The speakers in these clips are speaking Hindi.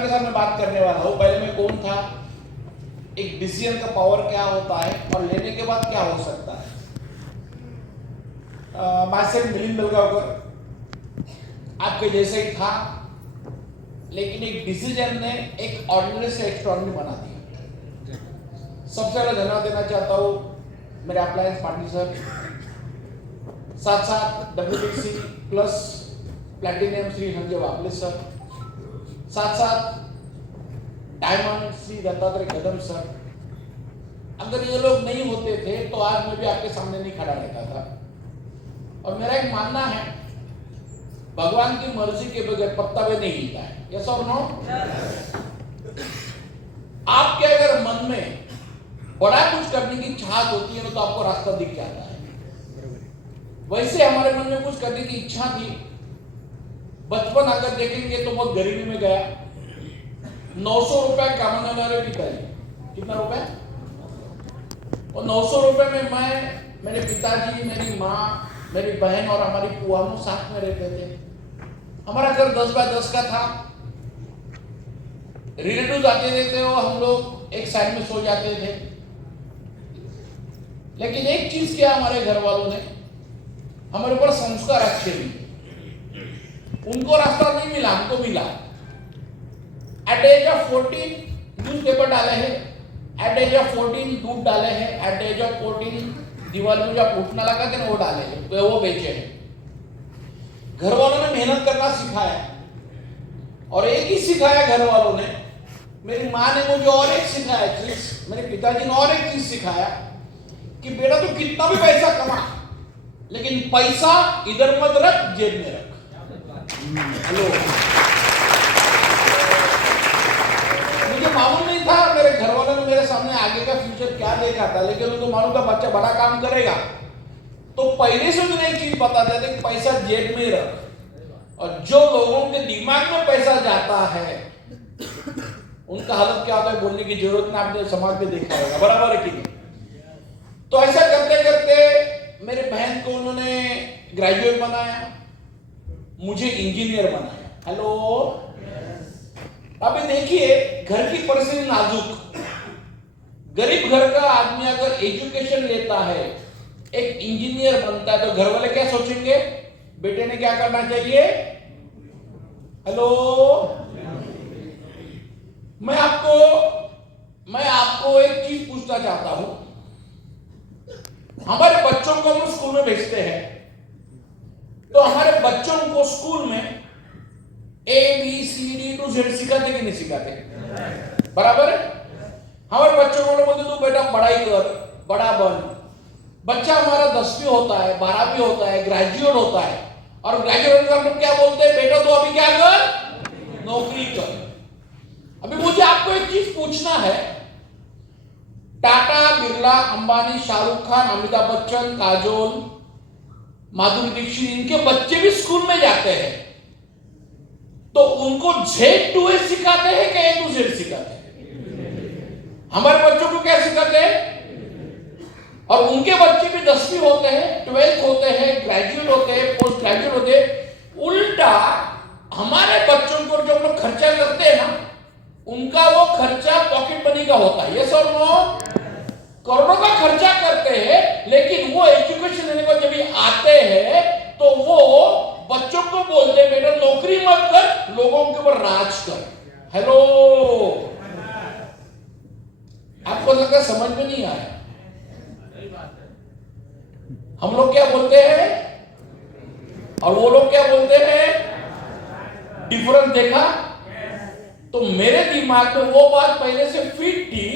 आपके सामने बात करने वाला हूं। पहले मैं कौन था, एक डिसीजन का पावर क्या होता है और लेने के बाद क्या हो सकता है। माइसेल्फ मिलिंद बेलगावकर आपके जैसे ही था, लेकिन एक डिसीजन ने एक ऑर्डिनरी से एक्स्ट्राऑर्डिनरी बना दिया। सबसे पहले धन्यवाद देना चाहता हूं मेरे अप्लायंस पार्टनर सर, साथ साथ WBC plus platinum Shri Sanjay Waple sir, साथ साथ डायमंड श्री दत्तात्रेय कदम सर। अगर ये लोग नहीं होते थे तो आज मैं भी आपके सामने नहीं खड़ा रहता था। और मेरा एक मानना है, भगवान की मर्जी के बगैर पत्ता भी नहीं हिलता है। यस और नो? आपके अगर मन में बड़ा कुछ करने की चाहत होती है ना, तो आपको रास्ता दिख जाता है। वैसे हमारे मन में कुछ करने की इच्छा थी। बचपन अगर देखेंगे तो बहुत गरीबी में गया। 900 रुपए कमाने वाले पिताजी, कितना रुपए? और 900 रुपए में मैं, मेरे पिताजी, मेरी माँ, मेरी बहन और हमारी पुआनों साथ में रहते थे। हमारा घर 10 बाय 10 का था। रिलेटिव आते रहते हो, हम लोग एक साइड में सो जाते थे। लेकिन एक चीज किया हमारे घर वालों ने, हमारे ऊपर संस्कार अच्छे मिले। उनको रास्ता नहीं मिला, हमको मिला। एट एज ऑफ 14 न्यूज़पेपर डाले हैं, एट एज ऑफ 14 दूध डाले हैं, एट एज ऑफ 14 दिवाली में जो उठना लगा थे वो डाले हैं, वो बेचे हैं। घर वालों ने मेहनत करना सिखाया, और एक ही सिखाया घर वालों ने। मेरी माँ ने मुझे और एक सिखाया चीज, मेरे पिताजी ने और एक चीज सिखाया कि बेटा तू कितना भी पैसा कमा, लेकिन पैसा इधर मत रख, जेब में रख। हेलो, मुझे मालूम नहीं था, मेरे घर वालों ने मेरे सामने आगे का फ्यूचर क्या देखा था, लेकिन उनको मालूम था बच्चा बड़ा काम करेगा। तो पहले से उन्हें एक चीज बता देते कि पैसा जेब में रख। और जो लोगों के दिमाग में पैसा जाता है, उनका हालत क्या होता है बोलने की जरूरत नहीं, आपने समाज में देखा होगा, बराबर है कि नहीं? तो ऐसा करते करते मेरे बहन को उन्होंने ग्रेजुएट बनाया, मुझे इंजीनियर बनाया। हेलो, अभी देखिए घर की परिस्थिति नाजुक। गरीब घर का आदमी अगर एजुकेशन लेता है, एक इंजीनियर बनता है, तो घर वाले क्या सोचेंगे? बेटे ने क्या करना चाहिए? हेलो, मैं आपको एक चीज पूछना चाहता हूं। हमारे बच्चों को हम स्कूल में भेजते हैं, तो हमारे बच्चों को स्कूल में ABCD to Z सिखाते कि नहीं सिखाते? बराबर है? हमारे बच्चों को बोलते तू बेटा पढ़ाई कर, बड़ा बन। बच्चा हमारा 10वीं होता है, 12वीं होता है, ग्रेजुएट होता है, और ग्रेजुएट का हम क्या बोलते हैं? बेटा तो अभी क्या कर, नौकरी कर। अभी मुझे आपको एक चीज पूछना है, टाटा, बिरला, अंबानी, शाहरुख खान, अमिताभ बच्चन, काजोल, माधुरी दीक्षित, इनके बच्चे भी स्कूल में जाते हैं, तो उनको Z to A सिखाते हैं कि A to Z सिखाते हैं? हमारे बच्चों को क्या सिखाते हैं? और उनके बच्चे भी 10वीं होते हैं, 12th होते हैं, ग्रेजुएट होते हैं, पोस्ट ग्रेजुएट होते हैं। उल्टा हमारे बच्चों को जो हम लोग खर्चा करते हैं ना, उनका वो खर्चा पॉकेट मनी का होता है। यस और नो? करोड़ों का खर्चा करते हैं, लेकिन वो एजुकेशन लेने को जब आते हैं तो वो बच्चों को बोलते हैं बेटा नौकरी मत कर, लोगों के ऊपर राज कर। हेलो, आपको लगा समझ में नहीं आया? हम लोग क्या बोलते हैं और वो लोग क्या बोलते हैं? डिफरेंस देखा? तो मेरे दिमाग में वो बात पहले से फिट थी,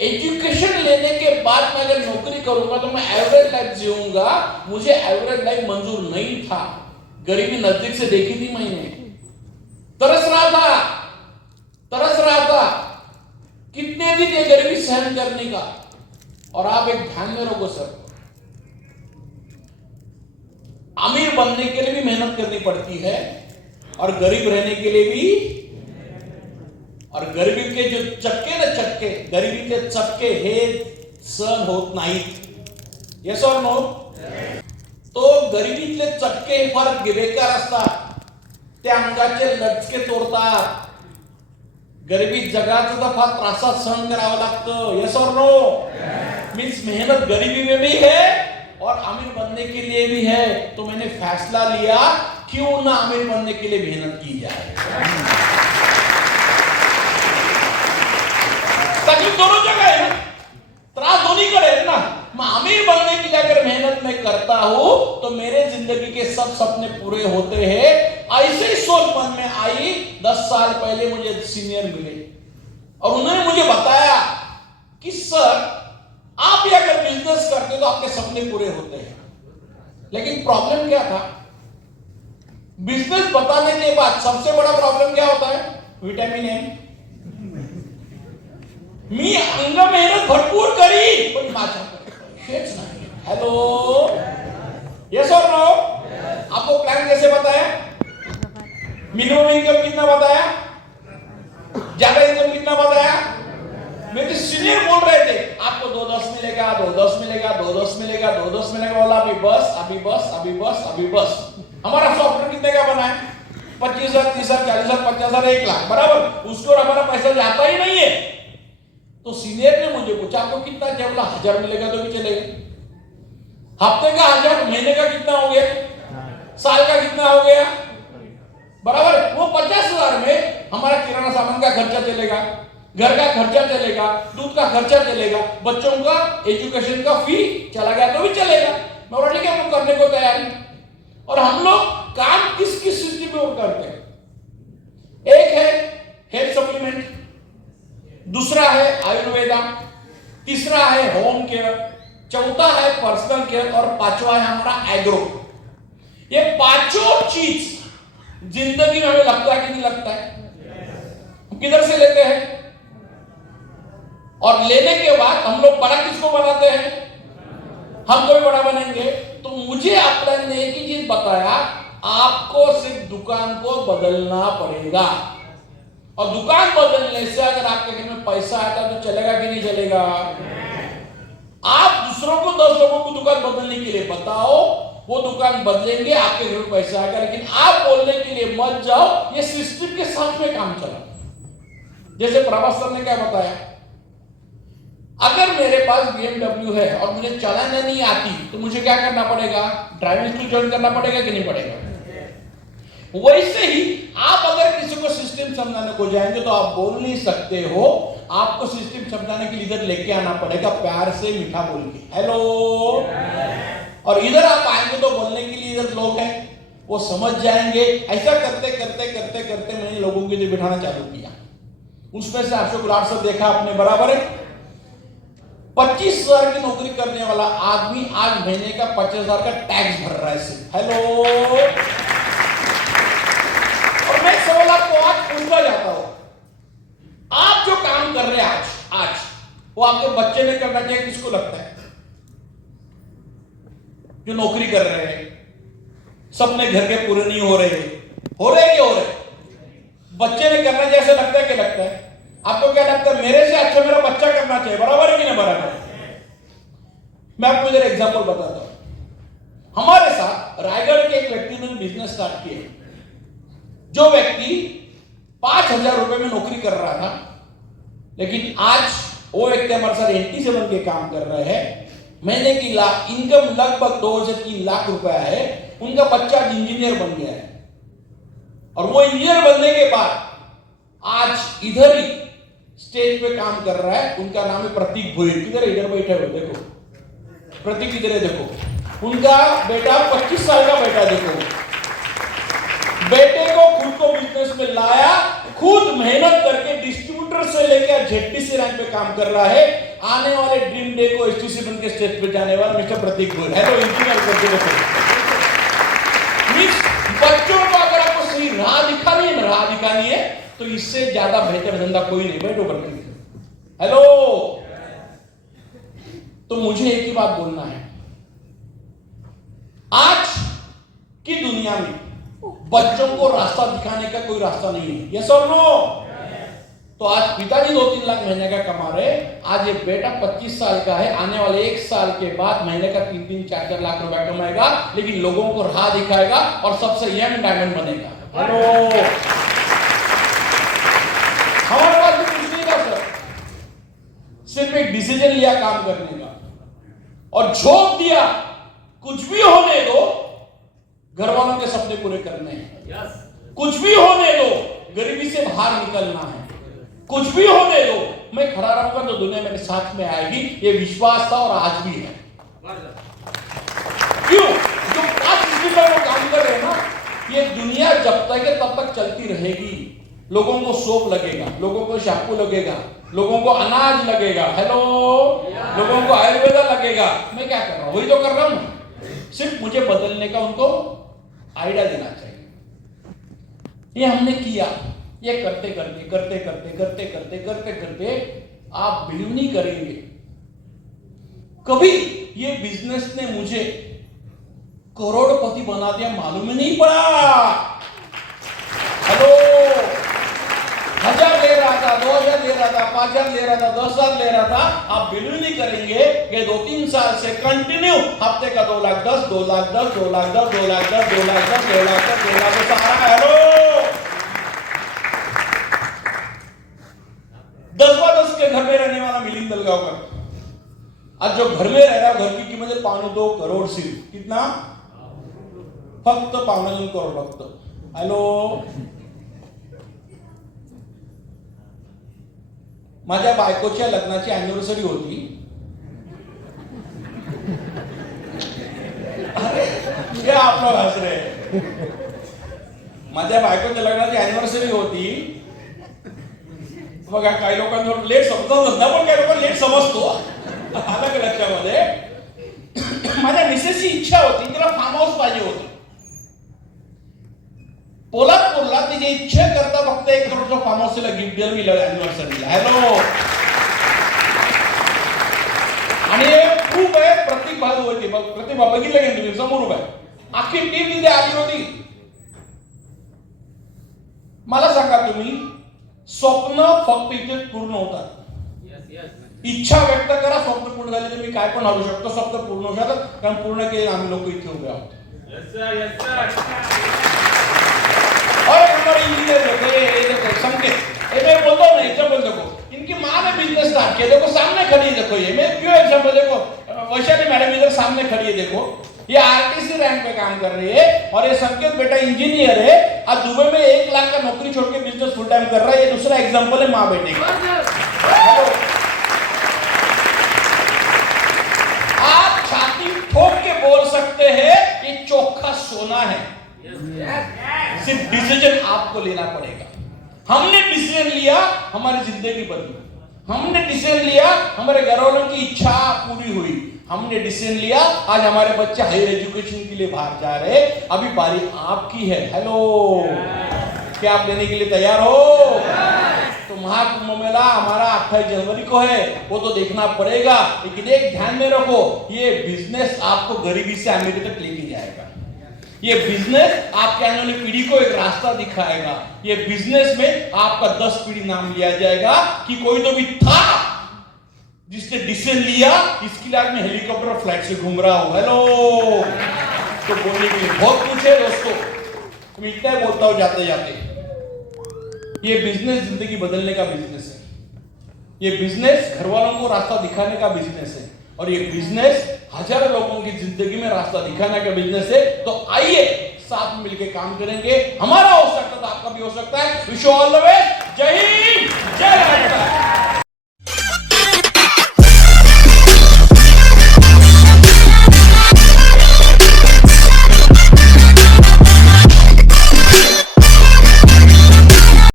एजुकेशन लेने के बाद मैं अगर नौकरी करूंगा तो मैं एवरेज लाइफ जीऊंगा। मुझे एवरेज लाइफ मंजूर नहीं था। गरीबी नजदीक से देखी थी मैंने, तरस रहा था। कितने दिन ये गरीबी सहन करने का। और आप एक ध्यान में रखो सर, अमीर बनने के लिए भी मेहनत करनी पड़ती है, और गरीब रहने के लिए भी। और गरीबी के जो चक्के, गरीबी के चक्के हे सहन होत नाहीत। यस और नो? तो गरिबीतले चटके फार बेकार असतात, ते अंगाचे लचके तोडतात, गरिबी जगाचं तर फार त्रासात सहन करावं लागतं. येस और नो? मीन्स मेहनत गरीबी में भी है और अमीर बनने के लिए भी है. तो मैंने फैसला लिया क्यों ना अमीर बनने के लिए मेहनत की जाए. तकलीफ दोनों जगह है ना, त्रास दोनों करे है ना. मैं अमीर बनने के लिए अगर मेहनत में करता हूं तो मेरे जिंदगी के सब सपने पूरे होते हैं. ऐसे सोच मन में आई. 10 साल पहले मुझे सीनियर मिले और उन्होंने मुझे बताया कि सर आप भी अगर बिजनेस करते तो आपके सपने पूरे होते हैं. लेकिन प्रॉब्लम क्या था? बिजनेस बताने के बाद सबसे बड़ा प्रॉब्लेम क्या होता है? Vitamin A. मी अंग मेहनत भरपूर करी पण माझ्या शेच नाही. हेलो, यस और नो? आपको प्लान कैसे बताया? मिनिमम इनकम कितना बताया? ज्यादा इनकम कितना बताया? मेरे सीनियर बोल रहे थे आपको 2-10 मिलेगा, 2-10 मिलेगा, 2-10 मिलेगा, 2-10 मिलेगा. बोला अभी बस, अभी बस, अभी बस, अभी बस. हमारा सॉफ्टवेयर कितने का बना है? 25,000, 30,000, 40,000, 50,000, 1 लाख बराबर. उसको हमारा पैसा जाता ही नहीं है. तो सीनियर ने मुझे पूछा आपको कितना चाहिए? बोला 1000 मिलेगा तो भी चलेगा. हफ्ते का 1000, महीने का कितना हो गया? साल का कितना हो गया? बराबर. वो 50,000 में हमारा किराना सामान का खर्चा चलेगा, घर का खर्चा चलेगा, दूध का खर्चा चलेगा, बच्चों का एजुकेशन का फी चला गया तो भी चलेगा. मैं बोला ठीक है, हम करने को तैयार हैं. और हम लोग काम किस किस सिस्टम में करते हैं? एक है हेल्थ सप्लीमेंट, दूसरा है आयुर्वेदा, तीसरा है होम केयर, चौथा है पर्सनल केयर और पांचवा है हमारा एग्रो. ये पांचों चीज जिंदगी में हमें लगता है कि नहीं लगता है? हम किधर से लेते हैं? और लेने के बाद हम लोग बड़ा किसको बनाते हैं? हम कोई बड़ा बनेंगे. तो मुझे अपने ने एक ही चीज बताया, आपको सिर्फ दुकान को बदलना पड़ेगा. और दुकान बदलने से अगर आपके घर में पैसा आता तो चलेगा कि नहीं चलेगा? आप दूसरों को 10 लोगों को दुकान बदलने के लिए बताओ, वो दुकान बदलेंगे, आपके घर में पैसा आएगा. लेकिन आप बोलने के लिए मत जाओ. ये सिस्टम के साथ में काम चला. जैसे प्रभास सर ने क्या बताया, अगर मेरे पास BMW है और मुझे चलाना नहीं आती तो मुझे क्या करना पड़ेगा? ड्राइविंग स्कूल ज्वाइन करना पड़ेगा कि नहीं पड़ेगा? वैसे ही आप अगर किसी को सिस्टम समझाने को जाएंगे तो आप बोल नहीं सकते हो. आपको सिस्टम समझाने के लिए इधर लेके आना पड़ेगा, प्यार से मीठा बोल के. हेलो. और इधर आप आएंगे तो बोलने के लिए इधर लोग हैं, वो समझ जाएंगे. ऐसा करते करते करते करते मैंने लोगों को इधर बिठाना चालू किया. उसमें से अशोक लाड सर देखा आपने, बराबर है. 25,000 की नौकरी करने वाला आदमी आज महीने का 50,000 का टैक्स भर रहा है सिर्फ. हेलो. और मैं सवाल आपको आज पूछना चाहता हूं, आप जो काम कर रहे हैं आज वो आपके बच्चे ने करना चाहिए? किसको लगता है? जो नौकरी कर रहे हैं, सपने घर के पूरे नहीं हो रहे कि हो रहे? बच्चे ने करना जैसे लगता है कि लगता है? आपको क्या लगता है? मेरे से अच्छा मेरा बच्चा करना चाहिए. बराबर है कि नहीं बराबर? मैं आपको इधर एग्जांपल बताता हूं. हमारे साथ रायगढ़ के एक व्यक्ति ने बिजनेस स्टार्ट किया. जो व्यक्ति 5,000 रुपए में नौकरी कर रहा था, लेकिन आज वो व्यक्ति हमारे साथ एंटी से बन के काम कर रहे हैं. महीने की इनकम लगभग 2 से 3 लाख रुपया है. उनका बच्चा इंजीनियर बन गया है और वो इंजीनियर बनने के बाद आज इधर ही स्टेज पे काम कर रहा है. उनका नाम है प्रतीक भोईर. किधर इधर बैठे हो? देखो प्रतीक इधर है. देखो उनका बेटा 25 साल का बेटा. देखो बेटे को खुद को बिजनेस में लाया, खुद मेहनत करके डिस्ट्रीब्यूटर से लेकर जेटीसी रैंक पे काम कर रहा है. आने वाले ड्रीम डे को एसटीसी बन के स्टेज पे जाने वाला मिस्टर प्रतीक भोईर. हेलो. इंजीनियर करके देखो. बच्चों को अगर आपको सही राह दिखानी है तो इससे ज्यादा बेहतर धंधा कोई नहीं. बैठो प्रतीक. हेलो. तो मुझे एक ही बात बोलना है, आज की दुनिया में बच्चों को रास्ता दिखाने का कोई रास्ता नहीं है. यस और नो? तो आज पिताजी 2-3 लाख महीने का कमा रहे. आज ये बेटा 25 साल का है, आने वाले 1 साल के बाद महीने का 3-3, 4-4 लाख रुपया कमाएगा, लेकिन लोगों को राह दिखाएगा और सबसे यंग डायमंड बनेगा. हेलो. हमारे डिसीजन लिया काम करने का और झोंक दिया, कुछ भी होने दो, घर वालों के सपने पूरे करने हैं। कुछ भी होने दो, गरीबी से बाहर निकलना है। कुछ भी होने दो, मैं खड़ा रहूंगा तो दुनिया मेरे साथ में आएगी। ये विश्वास था और आज भी है। क्यों? जो 5 ईस्वी पर वो काम कर रहे हैं ना, ये दुनिया जब तक है तब तक चलती रहेगी। लोगों को सोप लगेगा, लोगों को शैम्पू लगेगा, लोगों को अनाज लगेगा, हेलो, लोगों को आयुर्वेदा लगेगा। मैं क्या कर रहा हूं? वही तो कर रहा हूं। सिर्फ मुझे बदलने का उनको आइडिया देना चाहिए। ये हमने किया। ये करते करते आप बिलीव नहीं करेंगे, कभी ये बिजनेस ने मुझे करोड़पति बना दिया मालूम ही नहीं पड़ा। हेलो, 1000 ले रहा था, 2000 ले रहा था, 5000 ले रहा था, 10,000 ले रहा था। आप बिलीव नहीं करेंगे कि 2-3 साल से कंटिन्यू हफ्ते का 2,10,000, 2,10,000, 2,10,000, 2,10,000, 2,10,000, 2,10,000, 2,10,000 सारा। हेलो, 10 के घर में रहने वाला मिलिंद दलगावकर आज जो घर में रह रहा है, घर की कीमत है 2 करोड़ सिर्फ। कितना? फक्त 2 करोड़ फक्त। हेलो, माझ्या बायकोच्या लग्नाची अॅनिव्हर्सरी होती। अरे आप लोग हंस रहे। माझ्या बायकोच्या लग्नाची अॅनिव्हर्सरी होती। बघा, काही लोकांना लेट समजत नसतं, पण काही लोकांना लेट समजतो। आलं का लक्षामध्ये? माझ्या मिसेसची इच्छा होती, तिला फार्म हाऊस पाहिजे होती पोलादपूरला। तिची इच्छा करता फक्त 1 करोडचं फार्म हाऊस तिला गिफ्ट दिलं मी अॅनिव्हर्सरीला। हॅलो, आणि खूप आहे। प्रतीक भाऊ होती, प्रतिभा बघितलं की तुम्ही, समोर उभा आहे, अख्खी टीम तिथे आली होती। मला सांगा तुम्ही, स्वप्न फक्त इथे पूर्ण होतात। इच्छा व्यक्त करा, स्वप्न पूर्ण झाले तर मी काय पण आणू शकतो। स्वप्न पूर्ण होतात, कारण पूर्ण केले आम्ही लोक इथे उभे आहोत। और हमारे इंजीनियर देखो, संकेत, ये मैं बोलता हूँ ना, एग्जाम्पल देखो, इनकी माँ ने बिजनेस स्टार्ट किया, देखो सामने खड़ी है। देखो ये मैं क्यों एग्जाम्पल, देखो वैशाली मैडम इधर सामने खड़ी है। देखो ये आरटीसी रैंक पे काम कर रही है, और ये संकेत बेटा इंजीनियर है। आज दुबई में 1 लाख का नौकरी छोड़ के बिजनेस फुल टाइम कर रहा है। ये दूसरा एग्जाम्पल है माँ बेटे का। आप छाती ठोक के बोल सकते हैं ये चोखा सोना है। सिर्फ डिसीजन आपको लेना पड़ेगा। हमने डिसीजन लिया, हमारी जिंदगी बदली। हमने डिसीजन लिया, हमारे घर वालों की इच्छा पूरी हुई। हमने डिसीजन लिया, आज हमारे बच्चे हायर एजुकेशन के लिए बाहर जा रहे। अभी बारी आपकी है। हेलो, क्या आप लेने के लिए तैयार हो? तो महाकुंभ मेला हमारा 28 जनवरी को है, वो तो देखना पड़ेगा। लेकिन एक ध्यान में रखो, ये बिजनेस आपको गरीबी से अमीरी तक लेके जाएगा। ये बिजनेस आपके आने वाली पीढ़ी को एक रास्ता दिखाएगा। ये बिजनेस में आपका 10 पीढ़ी नाम लिया जाएगा कि कोई तो भी था जिसने डिसीजन लिया, इसके लिए आज मैं हेलीकॉप्टर फ्लाइट से घूम रहा हूं। हेलो, तो बोलने के लिए बहुत कुछ है दोस्तों, मैं इतना ही बोलता हूं जाते जाते। ये बिजनेस जिंदगी बदलने का बिजनेस है। ये बिजनेस घर वालों को रास्ता दिखाने का बिजनेस है, और ये बिजनेस हजारों लोगों की जिंदगी में रास्ता दिखाने का बिजनेस है। तो आइए साथ में मिलकर काम करेंगे। हमारा हो सकता है तो आपका भी हो सकता है। Wish you all the best. जय हिंद।